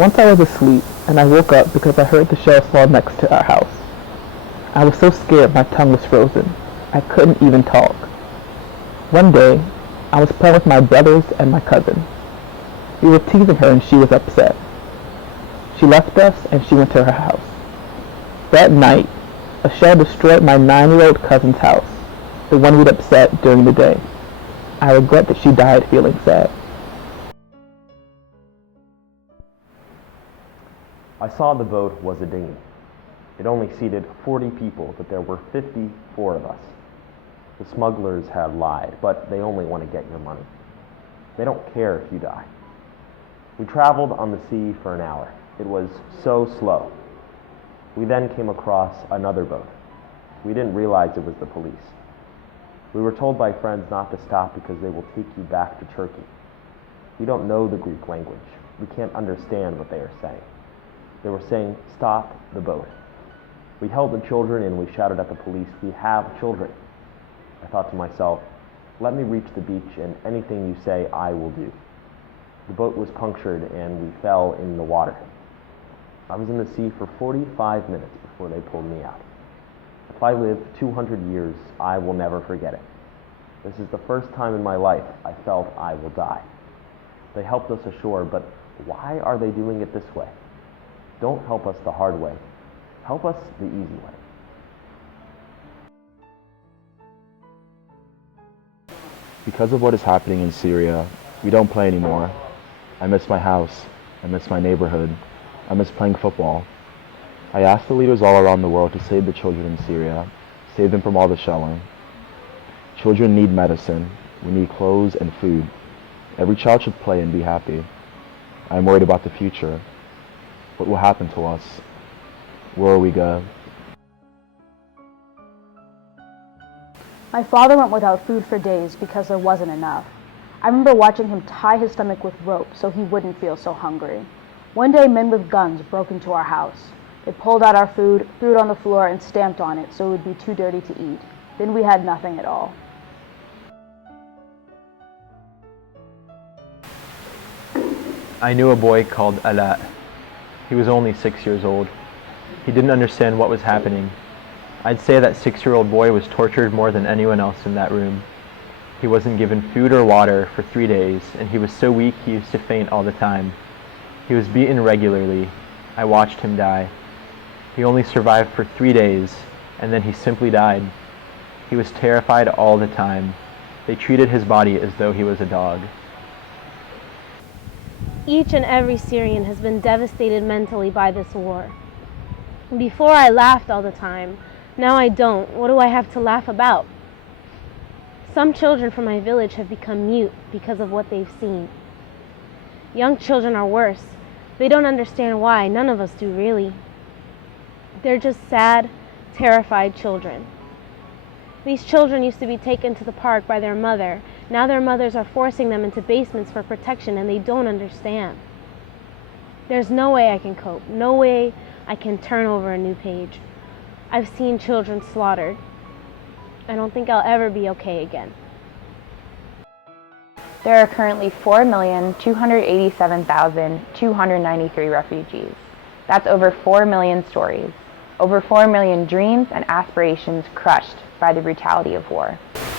Once I was asleep, and I woke up because I heard the shells fall next to our house. I was so scared my tongue was frozen. I couldn't even talk. One day, I was playing with my brothers and my cousin. We were teasing her and she was upset. She left us and she went to her house. That night, a shell destroyed my 9-year-old cousin's house, the one we'd upset during the day. I regret that she died feeling sad. I saw the boat was a dinghy. It only seated 40 people, but there were 54 of us. The smugglers had lied, but they only want to get your money. They don't care if you die. We traveled on the sea for an hour. It was so slow. We then came across another boat. We didn't realize it was the police. We were told by friends not to stop because they will take you back to Turkey. We don't know the Greek language. We can't understand what they are saying. They were saying, "Stop the boat." We held the children and we shouted at the police, "We have children." I thought to myself, let me reach the beach and anything you say I will do. The boat was punctured and we fell in the water. I was in the sea for 45 minutes before they pulled me out. If I live 200 years, I will never forget it. This is the first time in my life I felt I will die. They helped us ashore, but why are they doing it this way? Don't help us the hard way. Help us the easy way. Because of what is happening in Syria, we don't play anymore. I miss my house. I miss my neighborhood. I miss playing football. I ask the leaders all around the world to save the children in Syria, save them from all the shelling. Children need medicine. We need clothes and food. Every child should play and be happy. I am worried about the future. What will happen to us? Where will we go? My father went without food for days because there wasn't enough. I remember watching him tie his stomach with rope so he wouldn't feel so hungry. One day, men with guns broke into our house. They pulled out our food, threw it on the floor, and stamped on it so it would be too dirty to eat. Then we had nothing at all. I knew a boy called Ala. He was only 6 years old. He didn't understand what was happening. I'd say that 6-year-old boy was tortured more than anyone else in that room. He wasn't given food or water for 3 days, and he was so weak he used to faint all the time. He was beaten regularly. I watched him die. He only survived for 3 days, and then he simply died. He was terrified all the time. They treated his body as though he was a dog. Each and every Syrian has been devastated mentally by this war. Before I laughed all the time. Now I don't. What do I have to laugh about? Some children from my village have become mute because of what they've seen. Young children are worse. They don't understand why. None of us do, really. They're just sad, terrified children. These children used to be taken to the park by their mother. Now their mothers are forcing them into basements for protection, and they don't understand. There's no way I can cope. No way I can turn over a new page. I've seen children slaughtered. I don't think I'll ever be okay again. There are currently 4,287,293 refugees. That's over 4 million stories, over 4 million dreams and aspirations crushed by the brutality of war.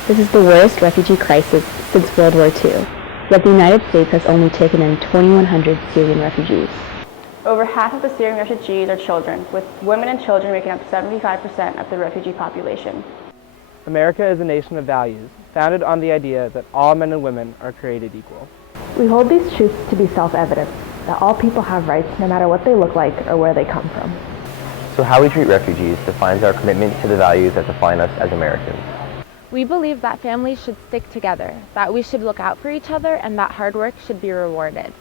This is the worst refugee crisis since World War II, yet the United States has only taken in 2,100 Syrian refugees. Over half of the Syrian refugees are children, with women and children making up 75% of the refugee population. America is a nation of values, founded on the idea that all men and women are created equal. We hold these truths to be self-evident, that all people have rights no matter what they look like or where they come from. So how we treat refugees defines our commitment to the values that define us as Americans. We believe that families should stick together, that we should look out for each other, and that hard work should be rewarded.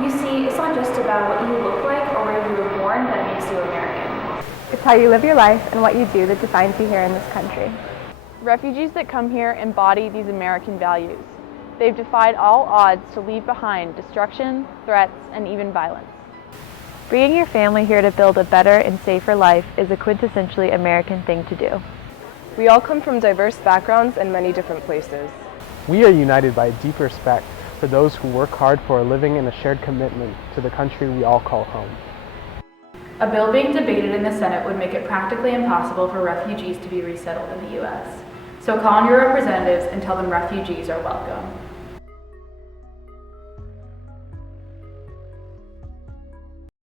You see, it's not just about what you look like or where you were born that makes you American. It's how you live your life and what you do that defines you here in this country. Refugees that come here embody these American values. They've defied all odds to leave behind destruction, threats, and even violence. Bringing your family here to build a better and safer life is a quintessentially American thing to do. We all come from diverse backgrounds and many different places. We are united by a deep respect for those who work hard for a living and a shared commitment to the country we all call home. A bill being debated in the Senate would make it practically impossible for refugees to be resettled in the U.S. So call on your representatives and tell them refugees are welcome.